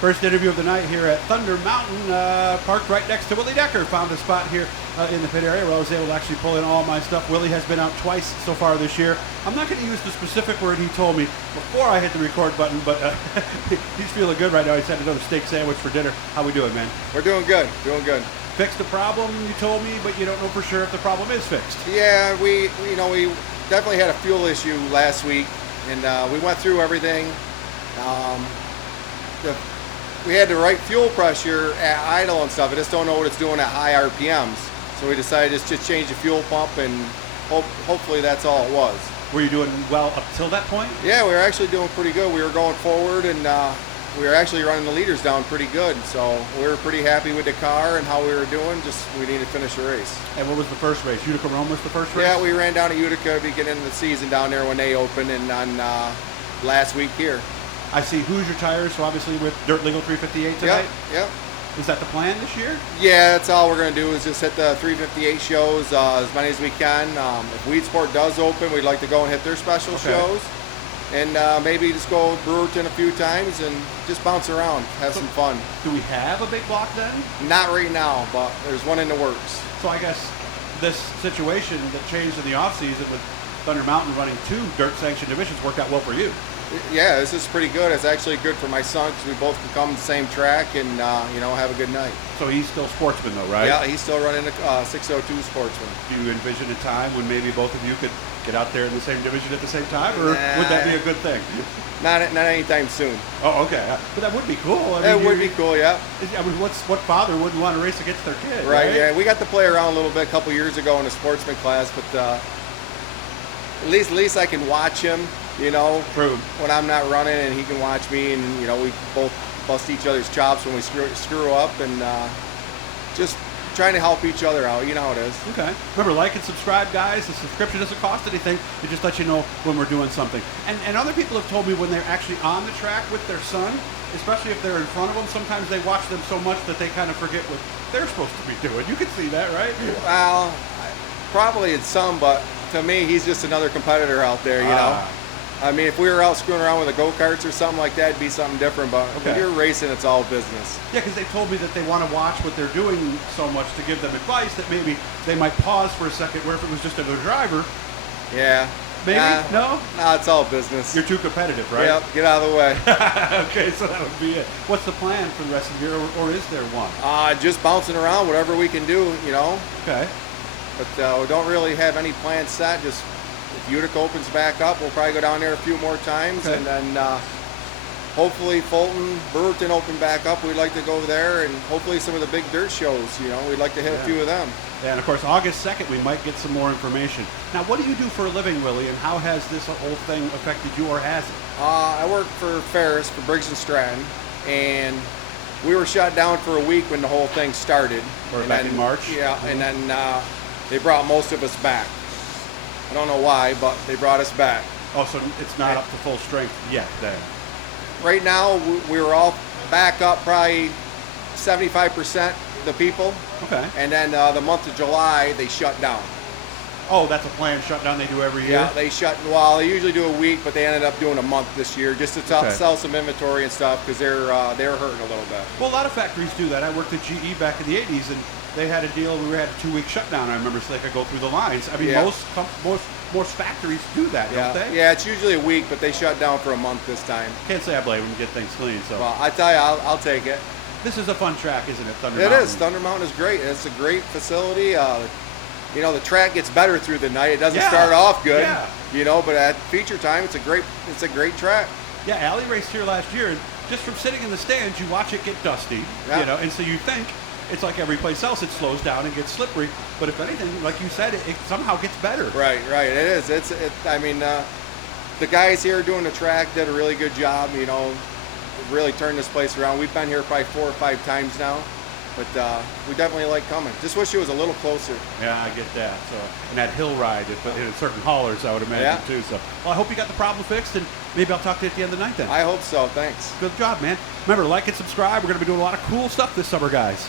First interview of the night here at Thunder Mountain, parked right next to Willy Decker. Found a spot here in the pit area where I was able to actually pull in all my stuff. Willy has been out twice so far this year. I'm not going to use the specific word he told me before I hit the record button, but he's feeling good right now. He's had another steak sandwich for dinner. How we doing, man? We're doing good, doing good. Fixed a problem, you told me, but you don't know for sure if the problem is fixed. Yeah, we definitely had a fuel issue last week, and we went through everything. We had the right fuel pressure at idle and stuff. I just don't know what it's doing at high RPMs. So we decided to just change the fuel pump, and hopefully that's all it was. Were you doing well up till that point? Yeah, we were actually doing pretty good. We were going forward, and we were actually running the leaders down pretty good. So we were pretty happy with the car and how we were doing. Just we needed to finish the race. And what was the first race? Utica Rome was the first race? Yeah, we ran down to Utica beginning of the season down there when they opened, and on last week here. I see Hoosier tires, so obviously with Dirt Legal 358 tonight? Yep. Is that the plan this year? Yeah, that's all we're going to do is just hit the 358 shows as many as we can. If Weed Sport does open, we'd like to go and hit their special shows. And maybe just go Brewerton a few times and just bounce around, have some fun. Do we have a big block then? Not right now, but there's one in the works. So I guess this situation that changed in the off-season with Thunder Mountain running 2 dirt-sanctioned divisions worked out well for you. Yeah, this is pretty good. It's actually good for my son because we both can come to the same track and have a good night. So he's still sportsman though, right? Yeah, he's still running a 602 sportsman. Do you envision a time when maybe both of you could get out there in the same division at the same time, or would that be a good thing? Not anytime soon. Oh, okay. But that would be cool. It would be cool, yeah. I mean, what father wouldn't want to race against their kid? Right. Yeah. We got to play around a little bit a couple years ago in a sportsman class, but at least I can watch him. True. When I'm not running, and he can watch me, and we both bust each other's chops when we screw up, and just trying to help each other out. You know how it is. Okay. Remember, like and subscribe, guys. The subscription doesn't cost anything. It just lets you know when we're doing something. And other people have told me when they're actually on the track with their son, especially if they're in front of them, sometimes they watch them so much that they kind of forget what they're supposed to be doing. You can see that, right? Well, probably in some, but to me, he's just another competitor out there, you know? I mean, if we were out screwing around with the go-karts or something like that, it'd be something different, but when you're racing, it's all business. Yeah, because they told me that they want to watch what they're doing so much to give them advice that maybe they might pause for a second, where if it was just another driver. Yeah. Maybe? No, it's all business. You're too competitive, right? Yep, get out of the way. Okay, so that would be it. What's the plan for the rest of the year, or is there one? Just bouncing around, whatever we can do, Okay. But we don't really have any plans set. Just if Utica opens back up, we'll probably go down there a few more times, and then hopefully Fulton, Brewerton open back up. We'd like to go there, and hopefully some of the big dirt shows. We'd like to hit a few of them. Yeah, and of course, August 2nd, we might get some more information. Now, what do you do for a living, Willy, and how has this whole thing affected you, or has it? I work for Ferris, for Briggs and Stratton, and we were shut down for a week when the whole thing started. Or back in March? Yeah, and then they brought most of us back. I don't know why, but they brought us back. Oh, so it's not up to full strength yet, then? Right now, we were all back up probably 75% the people. Okay. And then the month of July, they shut down. Oh, that's a planned shutdown they do every year? Yeah, they they usually do a week, but they ended up doing a month this year just to sell some inventory and stuff because they're hurting a little bit. Well, a lot of factories do that. I worked at GE back in the 80s, and they had a deal. We had a 2-week shutdown, I remember, so they could go through the lines. I mean, most factories do that, don't they? Yeah, it's usually a week, but they shut down for a month this time. Can't say I blame them to get things clean. So. Well, I tell you, I'll take it. This is a fun track, isn't it, Thunder Mountain? It is. Thunder Mountain is great. It's a great facility. The track gets better through the night. It doesn't start off good, but at feature time, it's a great track. Yeah, Allie raced here last year, and just from sitting in the stands, you watch it get dusty, and so you think it's like every place else, it slows down and gets slippery. But if anything, like you said, it somehow gets better. Right. It is. I mean, the guys here doing the track did a really good job. Really turned this place around. We've been here probably 4 or 5 times now. But we definitely like coming. Just wish it was a little closer. Yeah, I get that. So, and that hill ride in certain haulers, I would imagine, too. So, well, I hope you got the problem fixed, and maybe I'll talk to you at the end of the night then. I hope so. Thanks. Good job, man. Remember, like and subscribe. We're going to be doing a lot of cool stuff this summer, guys.